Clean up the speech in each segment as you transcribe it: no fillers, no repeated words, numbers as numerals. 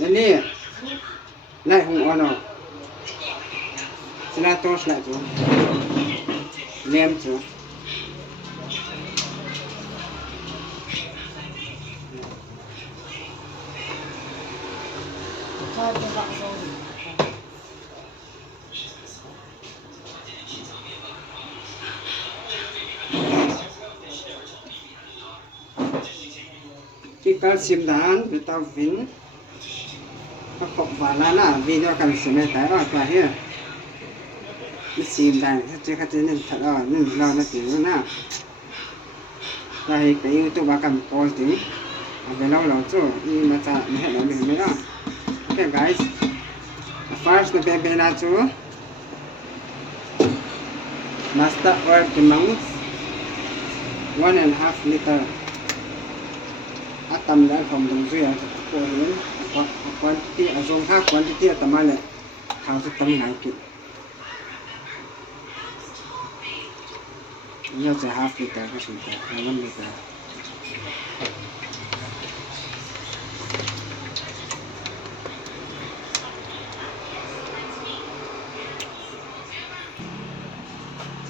อันนี้ไล่หงอ่อนสลาโตสลาโตเลียมจูที่การซิมดานเป็นตาวินก็ขบวาลานะวินก็กันสมัยแต่ว่าตัวเฮียนี่ซิมดานถ้าเจ้าจะนั่นถ้านั่นเราไม่ถึงนะเราให้ไปอยู่ตัวกันพอถึงเอาไปเราจู่นี่มาจากไม่ให้เราไม่เห็นไหมล่ะ Okay guys first the baby na chu master oil kimang 1.5 liter atam la thom dong zui ko hin quantity azong ha quantity atamale thang su tam nai ki yoจะ half liter ก็สิแต่1 liter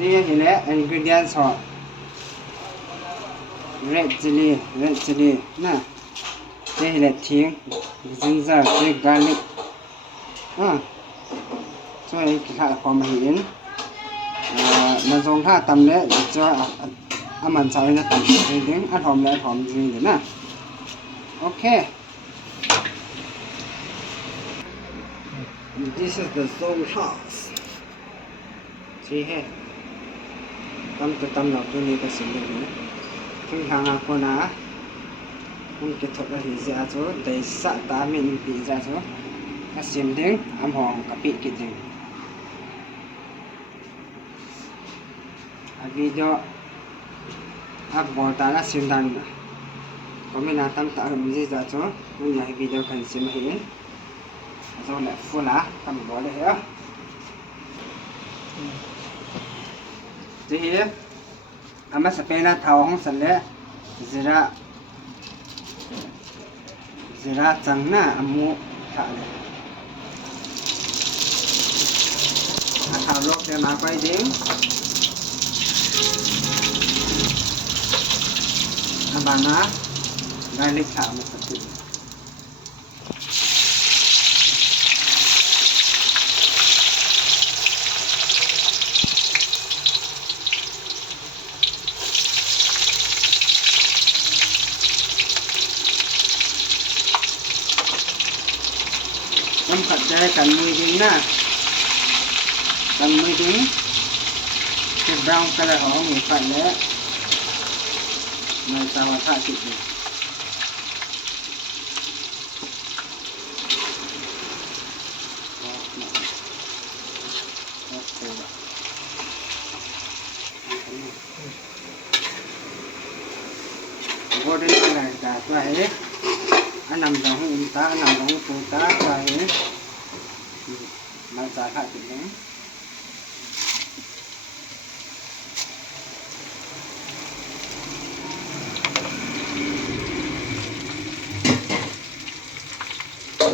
ที่เห็นแล้ว ingredients ของ red chili นะที่เห็นแล้วทิ้ง ginger ที่ garlic ช่วยกินข้าวความเห็นมันทรงท่าตำแล้วจะอามันใส่นะตำจริงๆหอมแล้วหอมจริงๆนะโอเค this is the zone house ที่เห็นตำเราตัวนี้ก็สิ่งนี้ถึงทางคนนะมันจะถูกระหิเสียจ้ะแต่สัตว์มีปีจ้ะก็สิ่งเด้งอำหองกะปิกินจริงvideo upload na sindan na kami natam ta music za cho mun ya video kan sim he so la fula kam bole he ji he ama sapena thau hong san le zira changna amu tha le thau lok te ma pai ding Abana garlic sama seperti ini. Tempat saya kan muding na, kan muding ke brown color hong ikat le. Mai tawa tak sikit. Golden color dah tua he. Anam dong unta, anam dong puta tua he. Mai tawa tak sikit.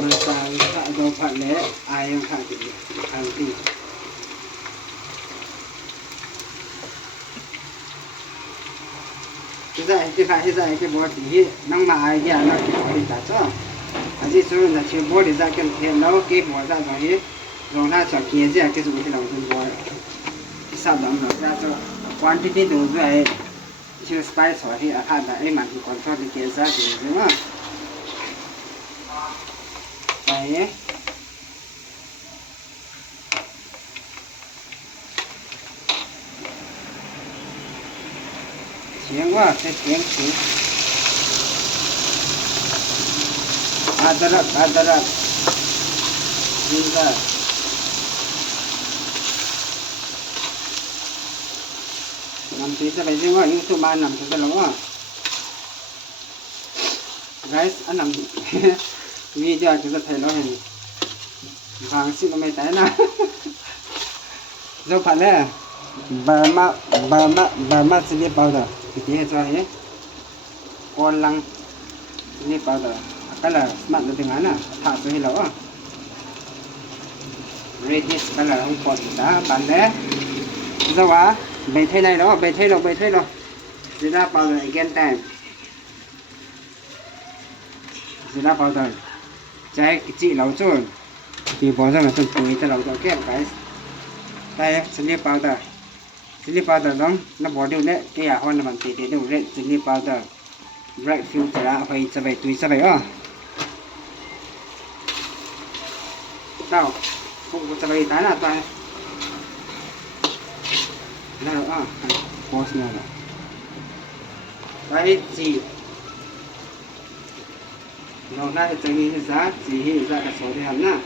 Masalah dua part le ayam hati hati. Kita buat ini nang mai dia nak kita tu. Aji suruh nak cuba buat dia kan dia nak ke buat dah tu. Orang nak cakap dia ke suruh kita langsung buat. Kisah dalam nak tu quantity tu tu ay cuba spice hari ada ay masih kontrol di kisah tu semua. Baik. Siang wah, siang sih. Adarat. Juga. Nanti kita lagi wah, ini tu mana kita lawa. Guys, anam. Video kita thay lo ini. Hàng xin nó mày té na. Dâu phải nè. Burma chili powder. Thì cho hết. Con lăng chili powder. color smart na dengan na tha so hi lo reddish color hong pot da ban le zawa bai thai nai lo bai thai lo zira powder again time zira powder chai chi lo chon thì bỏ ra là phần tuổi ta lâu cho kép cái đây chili powder đó nó bỏ điều đấy cái à hoa là bạn thì điều đấy chili powder bright filter à phải cho vậy tùy cho vậy đâu không có cho vậy tái là toàn nào pause nào đấy gì nó na thì chẳng như giá gì thì ra cái số thì hẳn na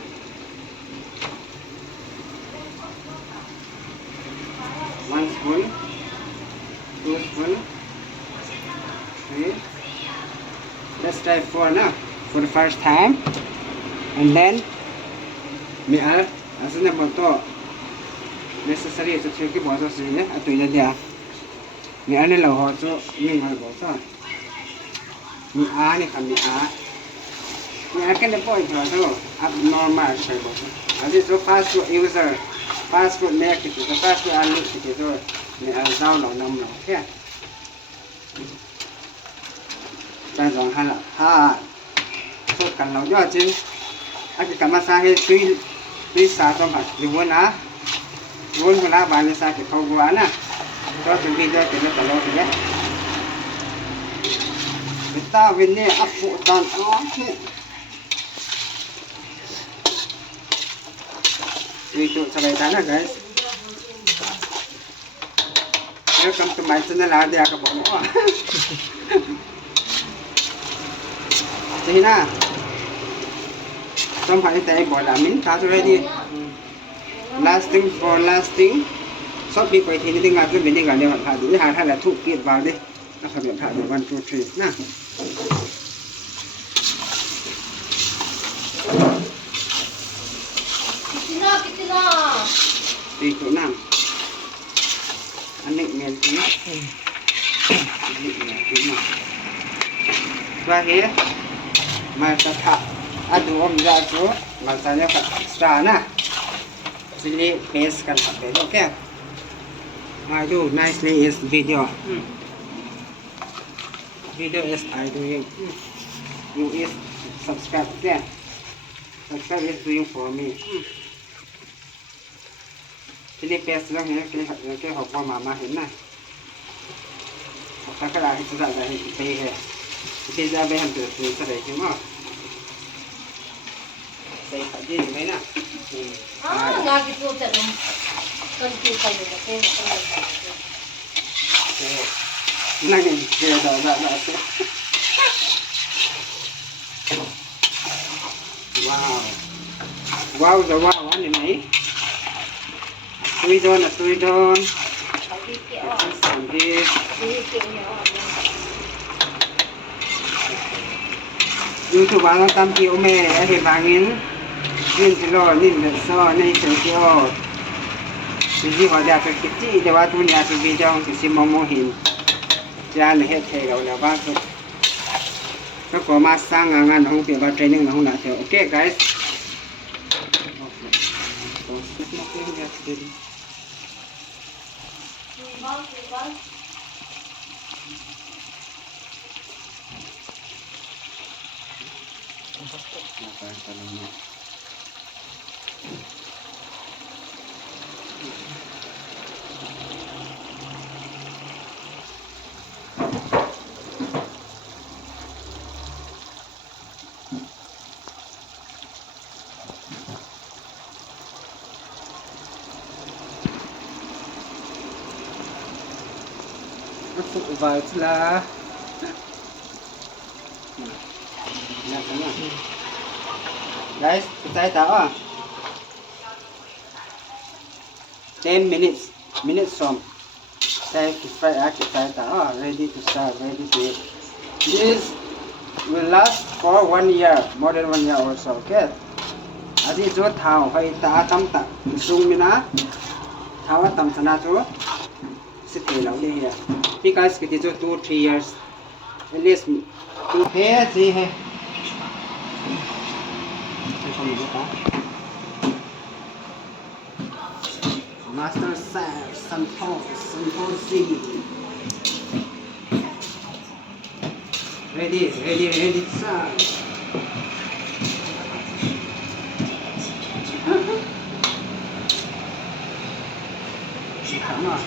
one spoon, 2 spoon, okay. Let's try for the first time, and then me as na boto necessary to check cái boto gì nhé, tùy ra đi me này là họ cho mình mà boto me này cầm me cái này point rồi abnormalใช่บ่as is so fast food user fast food market the fast food ăn thì rồi mình ăn rau nó nằm nó thế ta rằng hay là số cần lâu do chứ anh chỉ cầm massage hết tuy xa trong mặt thì vốn là bạn sa cái khâu quá nè cho chuẩn bị cho cái nó lâu thì nhé người ta bên này áp phụ toàn đó thế Itu sampai tanah guys. Welcome to my channel lah dia ke bawah. Jadi na. Sampai tay bola min ta ready. Lasting for lasting. Shop bị quay thì đi ngặt cái bên đi ngặt đều thả đủ hàng hay là thụ kiệt vào đi. Nó phải thả đủ 1 2 3 na. Đi chỗ nào anh định miền tí và thế mà ta thả ăn ôm ra chỗ mà ta nhớ phải xả nè chili paste cần phải để ok I do nicely is video is I doing you is subscribe okay subscribe is doing for me chili paste đó nhé cái hộp qua mà hiện nay ta cái này chúng ta sẽ hiện bây giờ bây giờ bây giờ từ sẽ để chúng nó đây phải đi đấy nè ngồi cái chỗ trận con kia phải được cái này giờ đợi wow rồi wow anh này Tui don YouTube bạn tam kiều mẹ thì bangin nhìn thì lo nhìn được so này chơi kiều thì gì họ đã cái gì để vào tu nhà thì video thì xem mong hình cha này hết thầy rồi là ba thôi nó có mà sang ngang không phải vào training nó không đã theo ok guys Phụ vào là guys, kita tahu 10 minutes from saya fry kita tahu ready to start ready to eat. This will last for 1 year more than 1 year also okay adi jo thao phải ta tam ta sung mina thao tam sana cho sẽ thế lâu đi à because cái cho 2-3 years at least to pay gì hay ใช้ความรู้ป่ะ Master Chef Santosi ready sir ถามว่า